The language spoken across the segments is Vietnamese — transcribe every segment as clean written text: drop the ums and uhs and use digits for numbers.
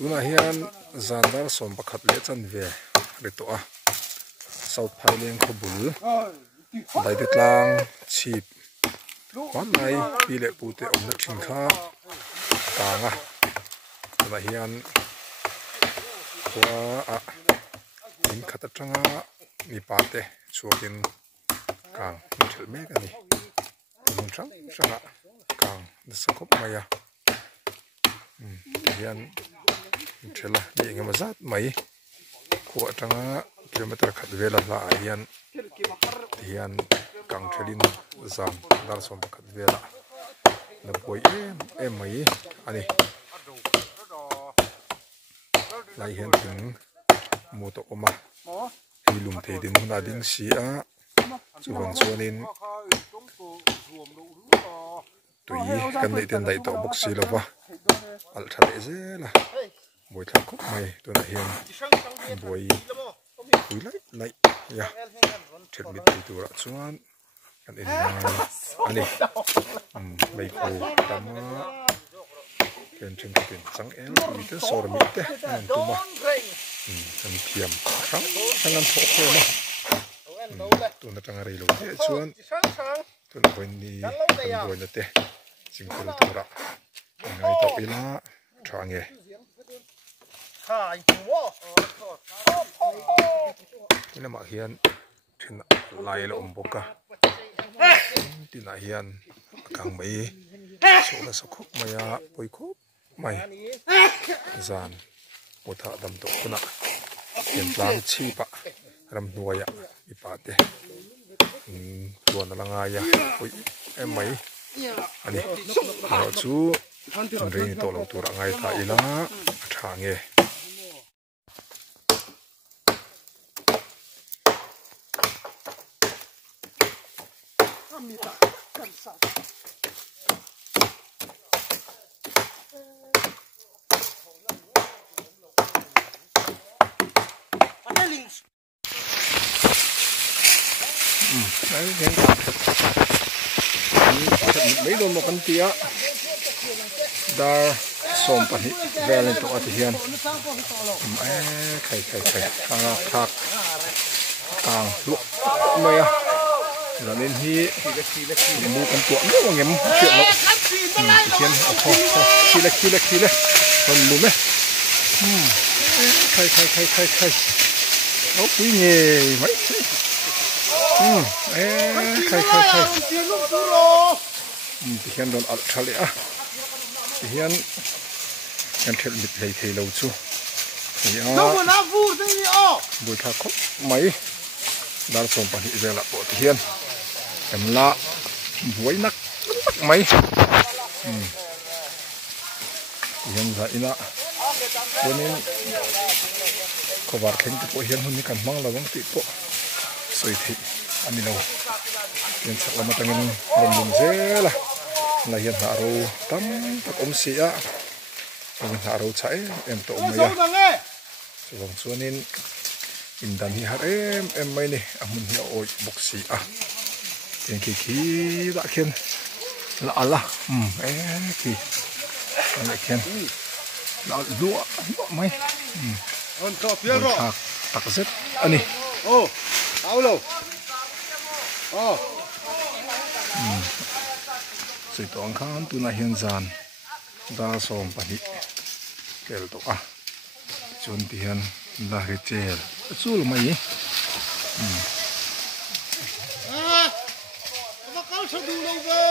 tuna hian zandar som pakhat le chan ve retoa south phailen khobul dai de tlang chip wan nai pile pute omna thingkha tanga tuna hian kwa a in khata tanga ni pate chuakin kang thil mek ani mun chang changa kang de sakop maya hian thela ni ngama zat mai ko atanga kilometer khat vela la hian kang thelin zam dar som khat vela na poi em mai ani lai hian ting moto oma hilum thei din huna ding si a chuwang chuanin tui kan nei ten dai to box si lova al thale zela boi thak khop mai tuna hian boi pui lai ya thet mit tura chuan kan in ani mai ko tama ken ching tin chang el mi te sor mi te an tuma an thiam thang an tho kho ma tuna tanga rei lo te chuan tuna boi ni kan boi na te chingkul tura ngai to ila thange ina ma hian thina lai lo omboka tina hian kang mai so la sokhop maya poi khop mai zan potha dam to kuna ken plan chi pa ram nuaya ipate tuan langa ya poi em mai ani no chu ring to lo tura ngai ta ila thange mấy đồ một con tía dar som pani velen to at hian khai khak kang lu maya là nên hi mu kan tuam no ngem chuyện lo hian kile kon lu me khai nó quý nghề mấy khai hian don al thale a hian kan thel mit lei thei lo chu ya boi tha khop mai dar som pani vela po hian em la boi nak mai hian za ina bonin cover khen po hian hun ni kan mang lawang ti po soi thi ani lo hian saklama tangin rom zela la hian ha ro tam tak om si a om ha ro chai em to maya chuang chuanin indan hi har em mai ni amun hi oi boxi a ken ki da khen la ala ki la khen la lua mai on to pia ro tak zet ani au lo soi tong khan tuna hian zan da som pani kel to a chun tian la ri chel chul mai ma kal sa du lo ve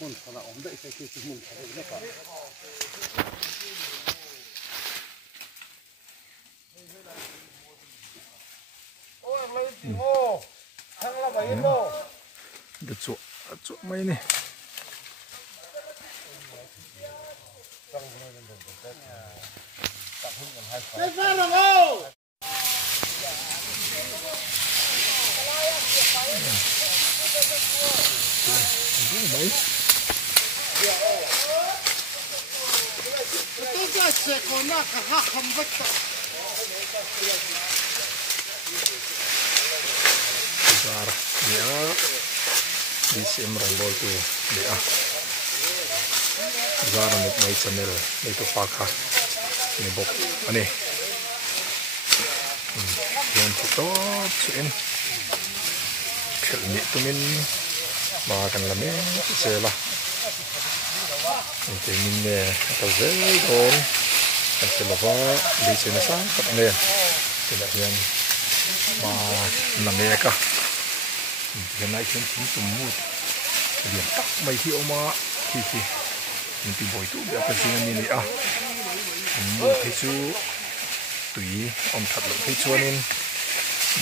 mun thana om dai sai ki mun thai na ka được chuột mấy này mấy sẽ có na cả ha không vất Zar ya di sim rangbol tu dia Zar mit mai channel itu pakha ni bok ani yang top suin khel ni tumin makan lame sela ini min ne atau gon kan selava di sini sang tak ne tidak yang ma nameka hiện nay trên chính tùng một điểm tắc mấy hiệu mà thì mình tìm bồi tụ để cái gì này à một cái chú tùy ông thật lượng cái chú nên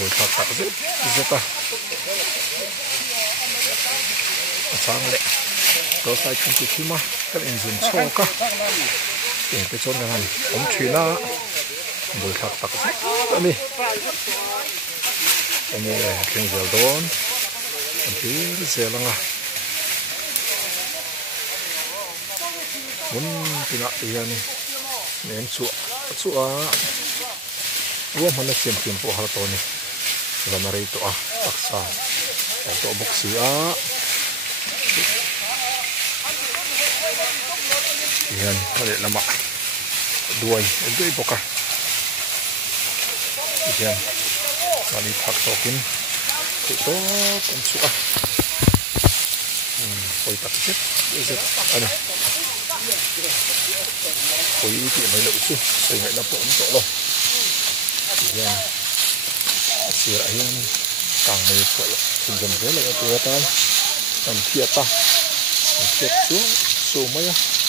bồi thật thật rất ta sáng lệ có sai chung cái khi mà các anh dùng cho cả để cái chỗ này ông chuyển á bồi thật thật rất đi anh ấy khen giờ đón anh giờ là muốn tìm lại tiền ném chua gua mana champion po halato ni ramai itu paksa untuk boxi yan kali lama dua itu ipoka yan kali pak tokin itu pensua koi tak sip ada koi itu mai lu su sai ngai na po untuk lo yan sira yan càng mai ko sun jam re la tu ta tam thia ta thiet su mai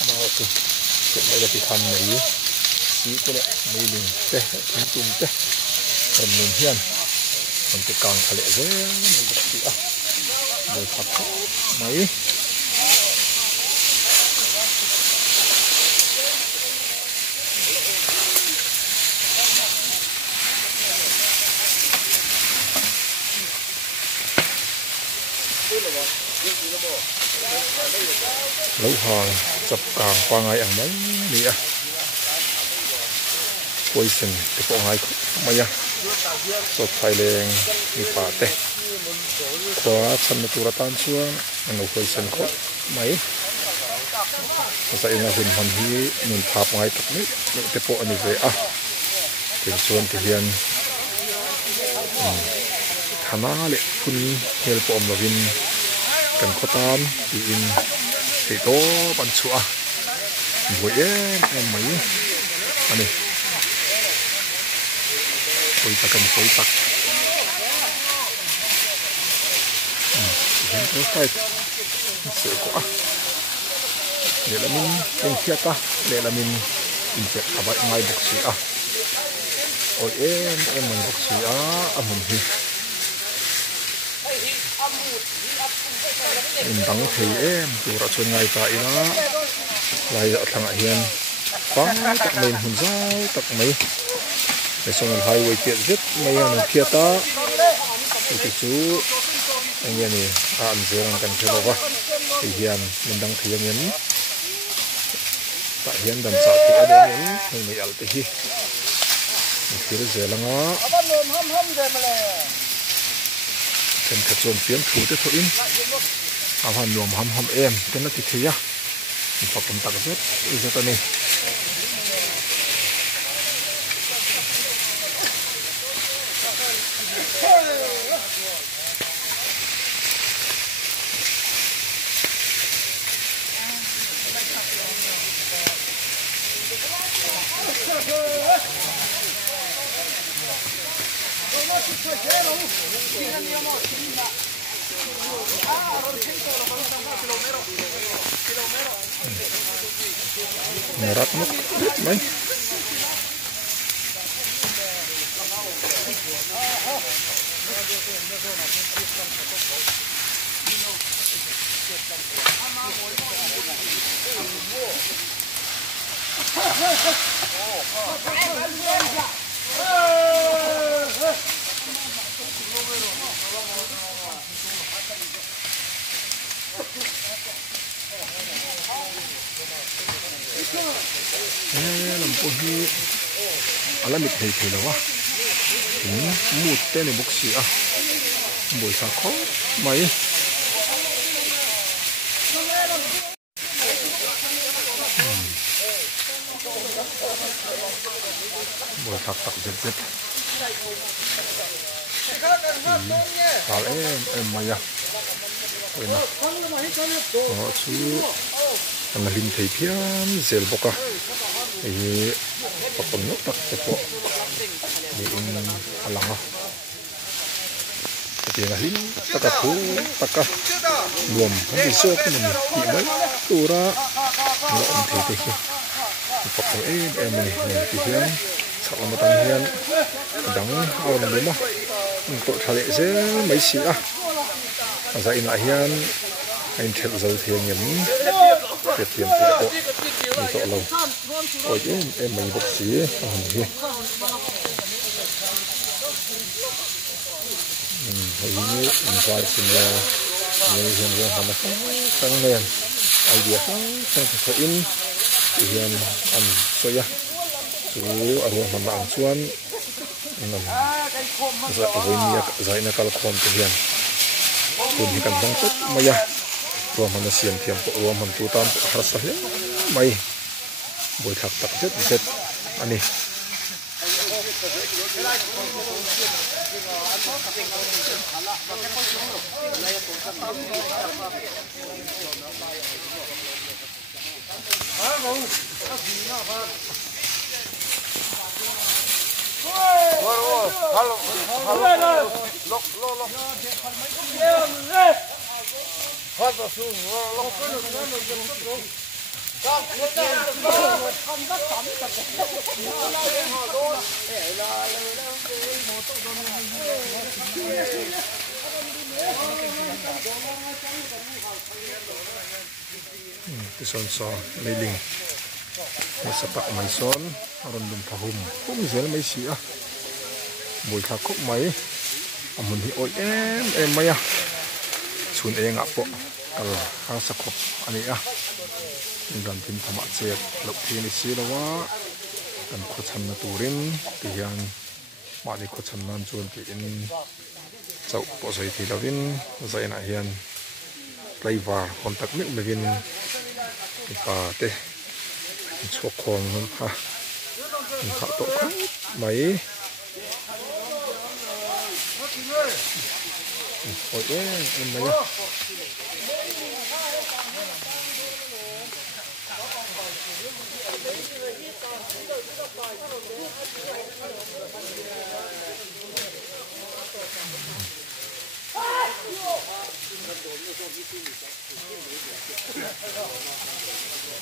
ma tu thiet mai la ti khan nei si ko le mai ling te tum te kan ning hian kan te kang khale ze mai bak ti mai thak mai lẩu hàng chập càng qua ngày ăn mấy nè quay sừng cái bộ hai mấy à sốt thái lên đi phá tê qua chân tu ra tan xuống ăn quay sừng khóc mấy saya ingin mandi numpah pengai teknik tepuk ni saya tension tihian thana le pun help om lovin kan khotam ti in te to ban chua boi em mai ani koi tak hen to fight se ko để là mình thiệt ta để là mình thiệt à vậy ngay bốc xì ôi em mình bốc xì mình hi mình đắng thì em từ đó cho ngay tại đó lại ở thằng hiền phá tặng mình hồn dao tặng mấy để xong rồi hai quay tiện rất mấy mình thiệt ta thì chú anh em này ăn dưa ăn cần theo vào thì hiền mình đăng thì em tak hian dan sa ti ada ni mai al te hi kira zelanga kan ka chon pian thu te thoin han lom ham em ten ti thia pakum tak zet izatani merat muk mai lampu hi alamit hei thei lawa một tên này bốc xì à buổi sáng khó mấy buổi thạc tặc rất bảo em mày à quên nào chú anh là linh thấy phiền dễ bốc à thì bọc còn nước tặc cái bộ để ăn lòng à thì là linh tất cả thứ tất cả luồng không bị sốt cái mình bị mấy tu ra lộn thì kia bọc cái em này thì phiền sợ mà tăng hiền đắng ao là đúng không tội thà lệ dễ mấy xí à dạy lại hiền anh theo dấu thiền nhấn việc tiền thì bộ mình tội lâu ôi chứ em mình bốc xí hiền thấy như mình vai xin là người hiền ra hàm tăng lên ai biết tăng thực in thì hiền ăn xôi à chú ở ruộng mà làm chuan dạy nó kalau kon tu hiền tuần thì cần băng tốt mày à ruộng mà xiên thiềm bộ ruộng mà tu tam hạt sah mày buổi thạc tặc rất anh đi cái son so mấy linh một sắp tặng mấy son rồi đừng phá hùng cũng dễ mấy xí à buổi thạc khúc mấy mình thì ôi em mấy à xuân em ngã bộ khá sắc khúc anh ấy à gần tìm thầm ạ chết lục thiên xí đó quá gần khuất chân là tù rin thì hiện bạn đi khuất chân nan chuồn thì in dậu bộ giấy thì đầu tiên dạy lại hiện play vào còn tắc miệng bởi vì bà tê cho con ha họ tổ mấy ôi em mấy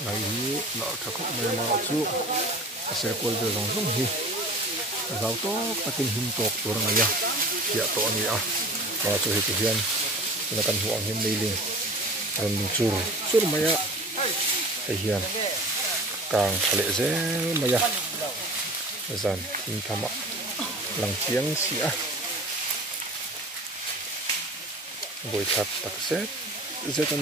này lọ thắc khúc mày mà chú sẽ quay về dòng sông hi giáo to ta tin hình tộcตัวnày ya hiện tổ này à và chú hiện hiện là căn hộ hiện đây liền còn chur mày à thể hiện càng lệ dễ mày à dần hình tham ạ lăng tiếng xía buổi thạc tặc xét rất là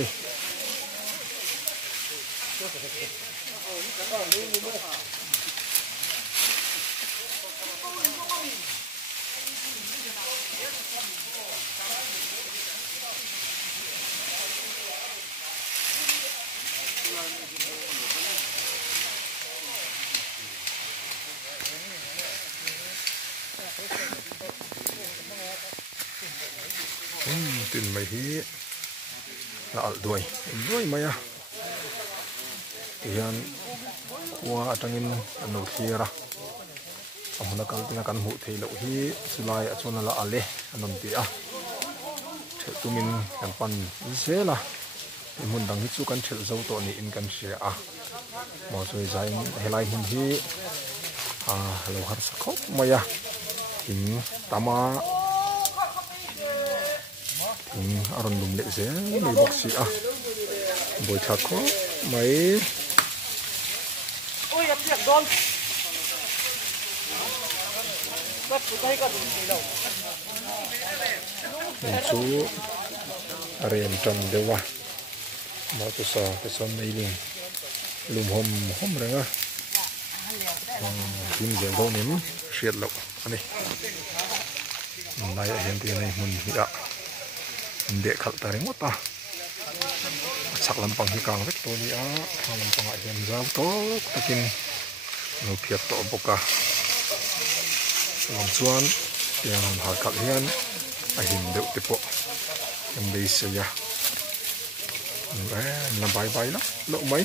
tin mày hi là đuôi mày à hiện qua trangin anu thira amuna kalpina kan mu theilo hi sulai achona la ale anom ti a tumin kan pan zela mun dang hi chu kan thel zo to ni in kan sia a mo soi zai helai hun hi lo har sakho maya in tama aron dum le ze mai boxi a boi thakho mai ôi ấp tiệc đón bắt tay cả đúng đâu chú rèn trần dewa mà tôi sợ cái son này liền lùm hôm rồi á phim giờ đâu nếm xiết lộc ani nai hian ti nei mun hi a de khal ta ring ta sak lampang hi kang vek to ni a thang lampang a hian zau to takin no phiat to boka lam chuan tiang har khat hian a hin deuh te po em be se ya là bài bài lắm lộ mấy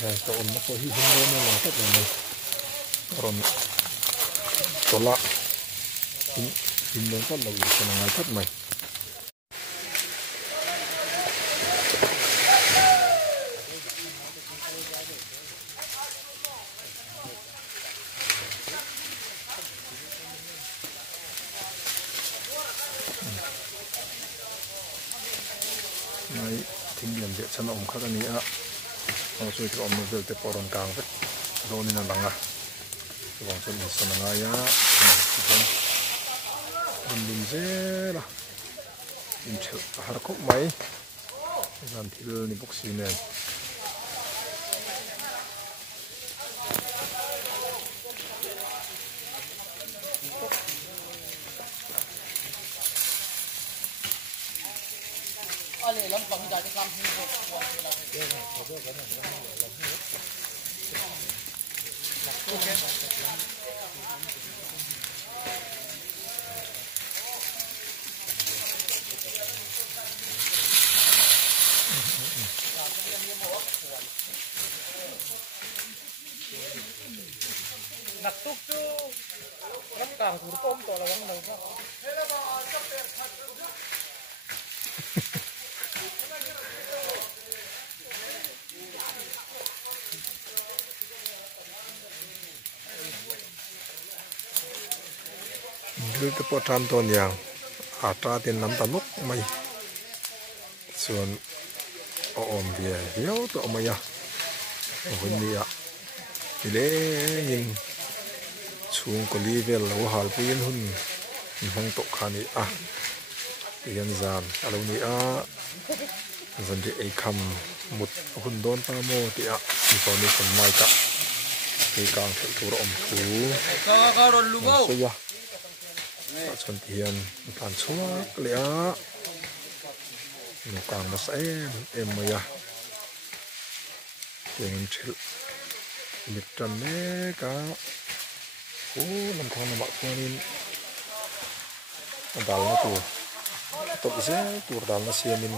Kawan aku hidup ni lengkap ni. Orang tolak hidup kan lagi senang lengkap mai. Mai tinggal dia sana kata ni a. Ang sulit ko ambil te poron kang vet doni na langa bang sun isa na nga ya bunding zera inchel har ko mai nan til ni boksi ne ale lampang da di kampung ko naktuk tu kan kang turpom to lawang daw ka Dulu tu potram ton yang atra tin nam tanuk mai suan om dia hiau to mai ya hun ni ya ile nin chung ko level lo hal puin hun hong to khani a yan zan alo ni a zan de ai kham mut hun don ta mo ti a information mai ka ti kang thel tur om thu ka ron lu go so ya chon tian tan chuak le a no kang mas em maya tiang thil mitran ne ka o lam thong na ma chuanin dal na tu to ise tur dal na siamin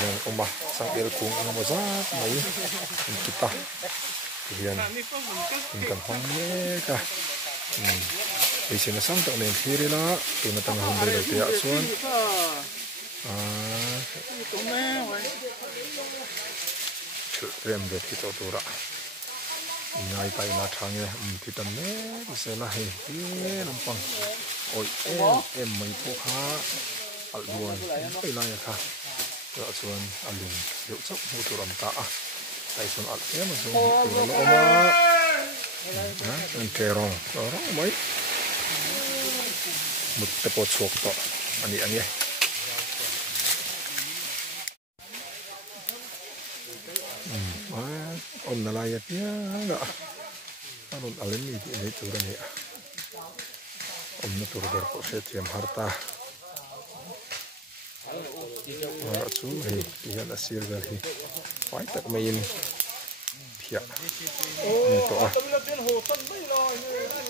yang oma sang el kung mo za mai kita tian kan hong ne ka di sini sampai oleh kiri lah, tu nak tengah hundai dari tiap suan. Rem dia kita tu rak. Ingai pai nak thangnya, kita ni bisa lah nampang. Oi, mai poka alduan, pai lah ya kah. Tiap suan alun, yuk sok motor amta ah. Tai suan al, masuk tu lah oma. Terong, terong mai. Một tập bột suộc to anh ấy on là lại ya nggak on alen ini turun ya on turun berproses yang harta nggak tuh dia nasir dari fight tak main pihak itu ah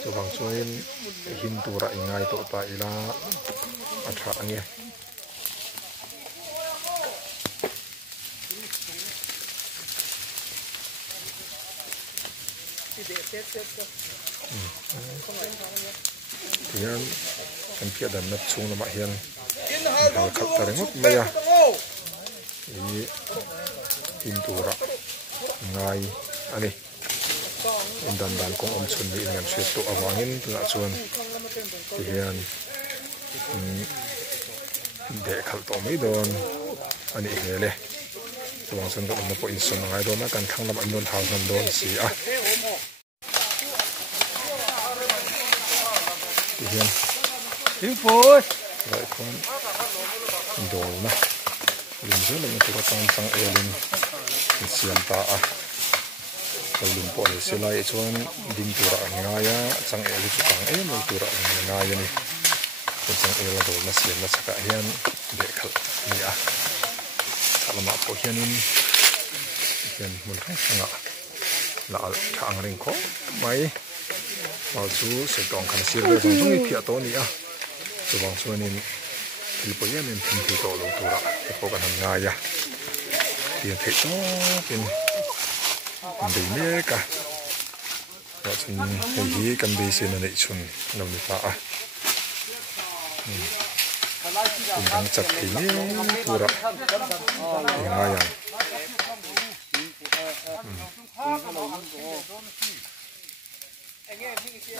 Bang Soin hintu ra ingai to ta ila atha ange Hian kan pia dan nat chung na ma hian hal khat ta rengot maya i hintu ra ngai ani dan kong om chun ni ngam se to awangin tu chuan hian de khal to mai don ani hele chuang sun ka na po in sun ngai don na kan thang lam an don hal nan don si a hian Tiếng phôi. lại con đồ na lim zo lam tu tang tang elin siam ta a kalum po le silai chuan dim tura nga ya chang eli chu tang em lo tura nga ya ni chang ela do na siam na chaka hian de khal ni a salama po hianin hian mun khang sanga la al thang ring ko mai mau chu se tong kan sir le jong jong phia to ni a chu bang chuanin thilpo hian in thim thi to lo tura te po kan nga ya tian thei to pin dei me ka wa chun hei hi kan be sin na nei chun lo ni ta a in dang chat thi ni tura nga ya Anh em thì kia.